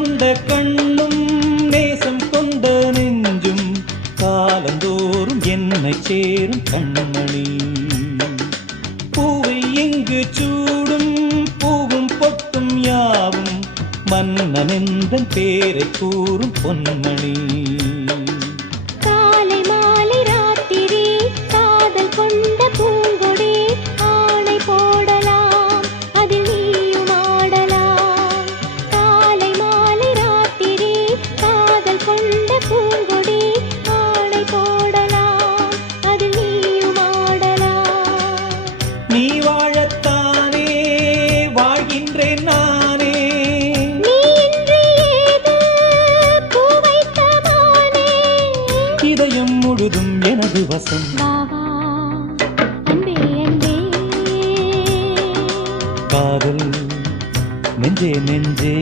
கொண்ட கண்ணும் நேசம் கொண்ட நெஞ்சும் காலந்தோறும் என்னை சேரும் கண்மணி. பூவை எங்கு சூடும் பூவும் பொட்டும் யாவும் மன்னன் என்ற பேரை கூறும் பொன்மணி. காலை மாலை ராத்திரி காதல் கொண்ட பூங்கொடி ஆணை போடலாம் அதில் நீயும் ஆடலாம். காலை மாலை ராத்திரி காதல் கொண்ட பூங்கொடி ஆணை போடலாம் அதில் நீயும் ஆடலாம். நீ வாழத்தானே வாழ்கின்றேன் நானே. நீ இன்றி ஏது பூ வைத்த மானே. இதயம் முழுதும் எனது வசம். வா வா அன்பே அன்பே. காதல் நெஞ்சே நெஞ்சே